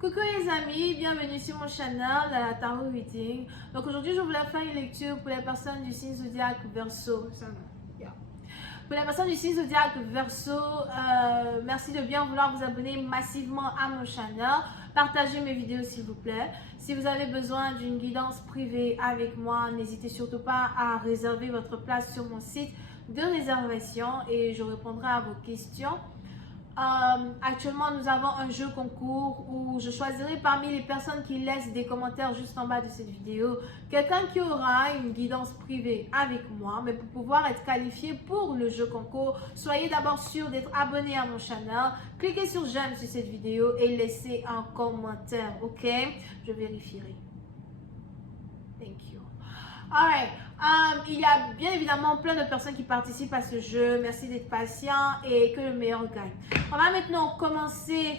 Coucou les amis, bienvenue sur mon channel de la Tarot Reading. Donc aujourd'hui je voulais faire une lecture pour les personnes du signe zodiaque Verseau. Pour les personnes du signe zodiaque Verseau, merci de bien vouloir vous abonner massivement à mon channel. Partagez mes vidéos s'il vous plaît. Si vous avez besoin d'une guidance privée avec moi, n'hésitez surtout pas à réserver votre place sur mon site de réservation et je répondrai à vos questions. Actuellement, nous avons un jeu concours où je choisirai parmi les personnes qui laissent des commentaires juste en bas de cette vidéo quelqu'un qui aura une guidance privée avec moi. Mais pour pouvoir être qualifié pour le jeu concours, soyez d'abord sûr d'être abonné à mon channel. Cliquez sur j'aime sur cette vidéo et laissez un commentaire, ok? Je vérifierai. Thank you. Alright. Il y a bien évidemment plein de personnes qui participent à ce jeu. Merci d'être patient et que le meilleur gagne. On va maintenant commencer.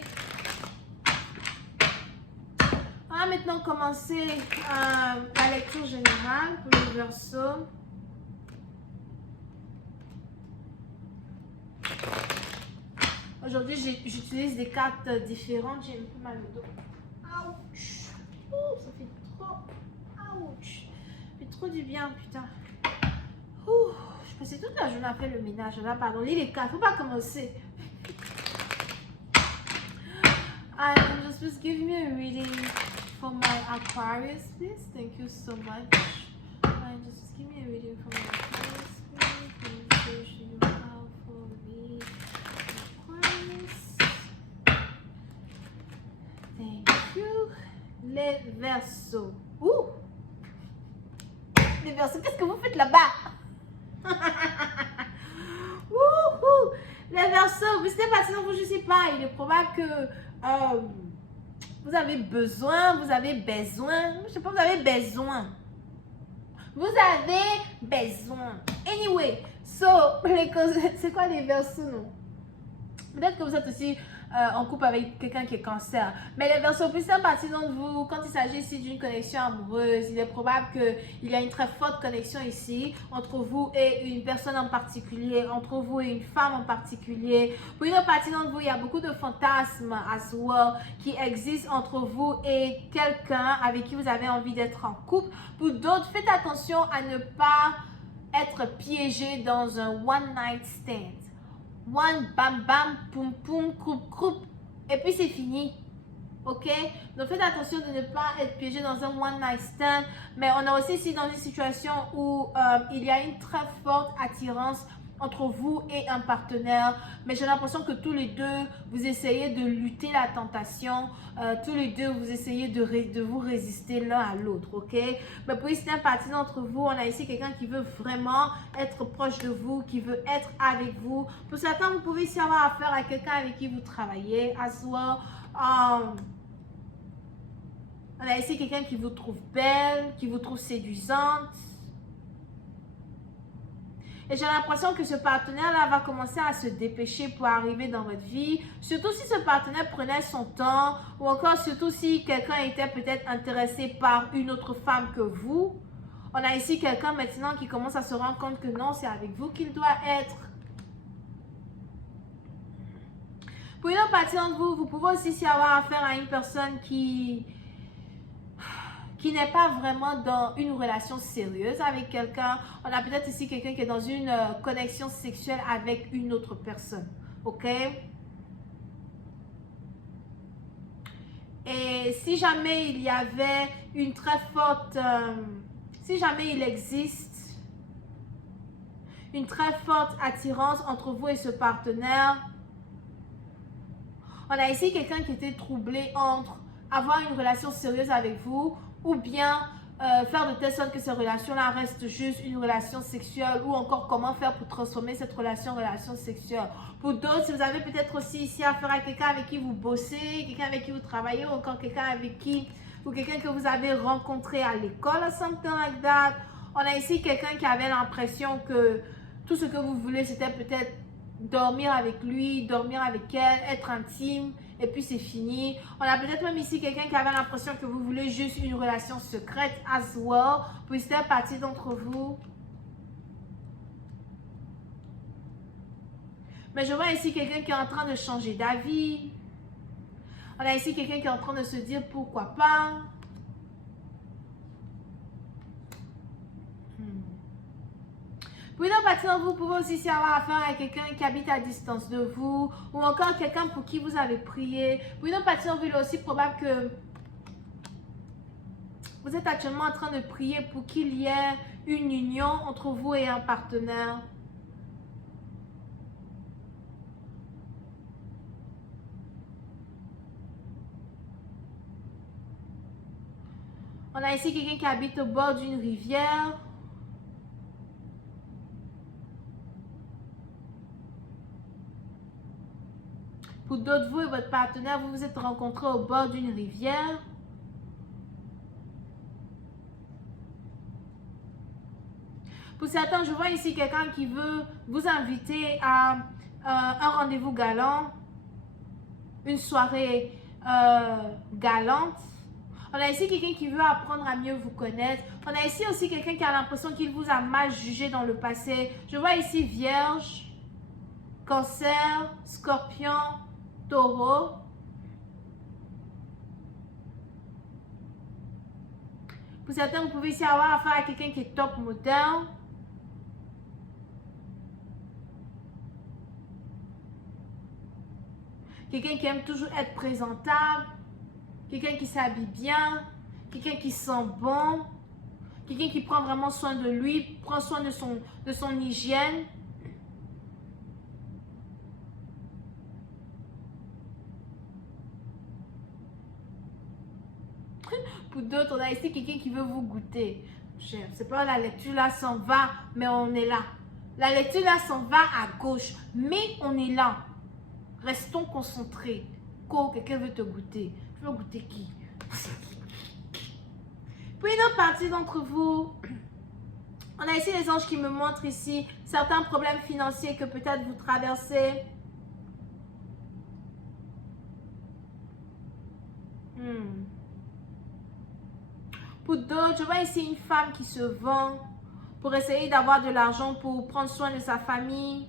La lecture générale pour le Verseau. Aujourd'hui, j'utilise des cartes différentes. J'ai un peu mal au dos. Ouch! Ça fait trop. Ouch! Trop du bien, putain. Je passais toute la journée à faire le ménage. Là, pardon, lis les cartes. Faut pas commencer. Just give me a reading for my Aquarius, please. Thank you so much. Just give me a reading for my Aquarius, please. For me, Aquarius. Thank you. Les Verseaux. Les Verseaux, qu'est-ce que vous faites là-bas? Les Verseaux, vous êtes parti dans vous, je ne sais pas. Il est probable que vous avez besoin, je ne sais pas, vous avez besoin. Anyway, c'est quoi les Verseaux, non? Peut-être que vous êtes aussi en couple avec quelqu'un qui est cancer. Mais les Verseaux, plus c'est partie d'entre vous, quand il s'agit ici d'une connexion amoureuse, il est probable qu'il y a une très forte connexion ici entre vous et une personne en particulier, entre vous et une femme en particulier. Pour une partie d'entre vous, il y a beaucoup de fantasmes as well qui existent entre vous et quelqu'un avec qui vous avez envie d'être en couple. Pour d'autres, faites attention à ne pas être piégé dans un one night stand. One, bam, bam, poum, poum, croup, croup, et puis c'est fini. Ok? Donc faites attention de ne pas être piégé dans un one night stand. Mais on est aussi ici dans une situation où il y a une très forte attirance entre vous et un partenaire. Mais j'ai l'impression que tous les deux, vous essayez de lutter la tentation. Tous les deux, vous essayez de vous résister l'un à l'autre. Ok? Mais pour certaines parties d'entre vous, on a ici quelqu'un qui veut vraiment être proche de vous, qui veut être avec vous. Pour certains, vous pouvez ici avoir affaire à quelqu'un avec qui vous travaillez. As well. On a ici quelqu'un qui vous trouve belle, qui vous trouve séduisante. Et j'ai l'impression que ce partenaire-là va commencer à se dépêcher pour arriver dans votre vie. Surtout si ce partenaire prenait son temps. Ou encore surtout si quelqu'un était peut-être intéressé par une autre femme que vous. On a ici quelqu'un maintenant qui commence à se rendre compte que non, c'est avec vous qu'il doit être. Pour une autre partie d'entre vous, vous pouvez aussi avoir affaire à une personne qui n'est pas vraiment dans une relation sérieuse avec quelqu'un. On a peut-être ici quelqu'un qui est dans une connexion sexuelle avec une autre personne. Ok? Et si jamais il y avait une très forte... si jamais il existe une très forte attirance entre vous et ce partenaire, on a ici quelqu'un qui était troublé entre avoir une relation sérieuse avec vous ou bien faire de telle sorte que cette relation-là reste juste une relation sexuelle ou encore comment faire pour transformer cette relation en relation sexuelle. Pour d'autres, si vous avez peut-être aussi ici affaire à quelqu'un avec qui vous bossez, quelqu'un avec qui vous travaillez ou encore quelqu'un avec qui, ou quelqu'un que vous avez rencontré à l'école, something like that. On a ici quelqu'un qui avait l'impression que tout ce que vous voulez, c'était peut-être dormir avec lui, dormir avec elle, être intime, et puis c'est fini. On a peut-être même ici quelqu'un qui avait l'impression que vous voulez juste une relation secrète as well, pour certaines parties d'entre vous. Mais je vois ici quelqu'un qui est en train de changer d'avis. On a ici quelqu'un qui est en train de se dire pourquoi pas. Pour une autre partie d'entre vous, pouvez aussi avoir affaire à quelqu'un qui habite à distance de vous ou encore quelqu'un pour qui vous avez prié. Pour une autre partie d'entre vous, il est aussi probable que vous êtes actuellement en train de prier pour qu'il y ait une union entre vous et un partenaire. On a ici quelqu'un qui habite au bord d'une rivière. Pour d'autres, vous et votre partenaire, vous vous êtes rencontrés au bord d'une rivière. Pour certains, je vois ici quelqu'un qui veut vous inviter à un rendez-vous galant, une soirée galante. On a ici quelqu'un qui veut apprendre à mieux vous connaître. On a ici aussi quelqu'un qui a l'impression qu'il vous a mal jugé dans le passé. Je vois ici Vierge, Cancer, Scorpion, Taureau. Pour certains, vous pouvez ici avoir affaire à quelqu'un qui est top modèle. Quelqu'un qui aime toujours être présentable. Quelqu'un qui s'habille bien. Quelqu'un qui sent bon. Quelqu'un qui prend vraiment soin de lui, prend soin de son hygiène. Pour d'autres, on a ici quelqu'un qui veut vous goûter. C'est pas la lecture là s'en va, mais on est là. La lecture là s'en va à gauche, mais on est là. Restons concentrés. Quelqu'un veut te goûter. Tu veux goûter qui? Puis une autre partie d'entre vous, on a ici les anges qui me montrent ici certains problèmes financiers que peut-être vous traversez. Pour d'autres, je vois ici une femme qui se vend pour essayer d'avoir de l'argent pour prendre soin de sa famille.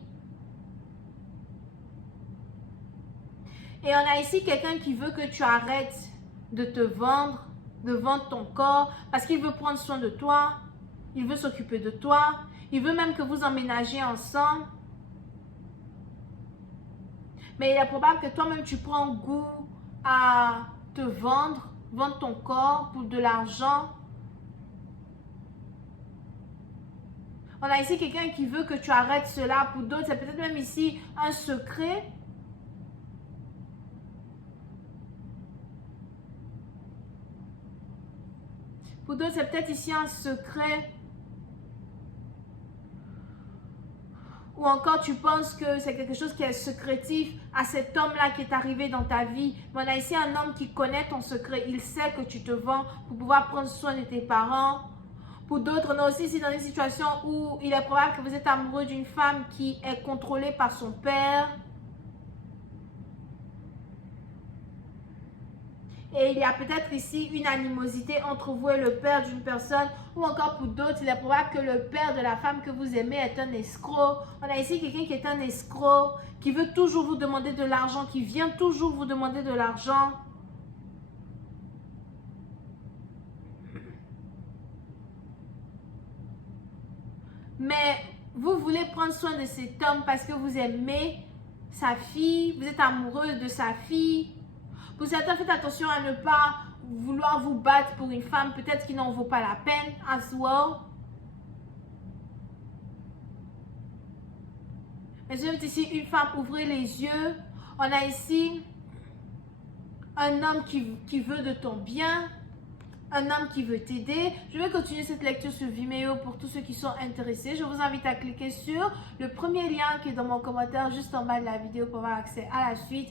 Et on a ici quelqu'un qui veut que tu arrêtes de te vendre, de vendre ton corps, parce qu'il veut prendre soin de toi, il veut s'occuper de toi, il veut même que vous emménagiez ensemble. Mais il est probable que toi-même tu prends goût à te vendre ton corps pour de l'argent. On a ici quelqu'un qui veut que tu arrêtes cela. Pour d'autres, c'est peut-être même ici un secret. Pour d'autres, c'est peut-être ici un secret. Ou encore, tu penses que c'est quelque chose qui est secrétif à cet homme-là qui est arrivé dans ta vie. Mais on a ici un homme qui connaît ton secret. Il sait que tu te vends pour pouvoir prendre soin de tes parents. Pour d'autres, on est aussi ici dans une situation où il est probable que vous êtes amoureux d'une femme qui est contrôlée par son père. Et il y a peut-être ici une animosité entre vous et le père d'une personne. Ou encore pour d'autres, il est probable que le père de la femme que vous aimez est un escroc. On a ici quelqu'un qui est un escroc, qui veut toujours vous demander de l'argent, qui vient toujours vous demander de l'argent. Mais vous voulez prendre soin de cet homme parce que vous aimez sa fille, vous êtes amoureuse de sa fille. Pour certains, faites attention à ne pas vouloir vous battre pour une femme peut-être qui n'en vaut pas la peine as well. Mais je veux ici une femme, ouvrez les yeux. On a ici un homme qui veut de ton bien, un homme qui veut t'aider. Je vais continuer cette lecture sur Vimeo pour tous ceux qui sont intéressés. Je vous invite à cliquer sur le premier lien qui est dans mon commentaire juste en bas de la vidéo pour avoir accès à la suite.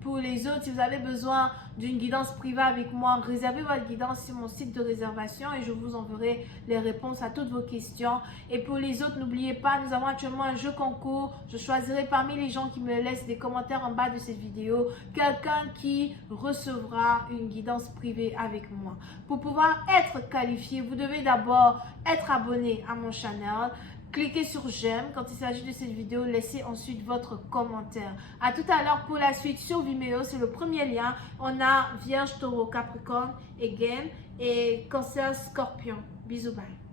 Pour les autres, si vous avez besoin d'une guidance privée avec moi, réservez votre guidance sur mon site de réservation et je vous enverrai les réponses à toutes vos questions. Et pour les autres, n'oubliez pas, nous avons actuellement un jeu concours. Je choisirai parmi les gens qui me laissent des commentaires en bas de cette vidéo, quelqu'un qui recevra une guidance privée avec moi. Pour pouvoir être qualifié, vous devez d'abord être abonné à mon channel, cliquez sur j'aime quand il s'agit de cette vidéo. Laissez ensuite votre commentaire. À tout à l'heure pour la suite sur Vimeo. C'est le premier lien. On a Vierge, Taureau, Capricorne, Again et Cancer, Scorpion. Bisous, bye.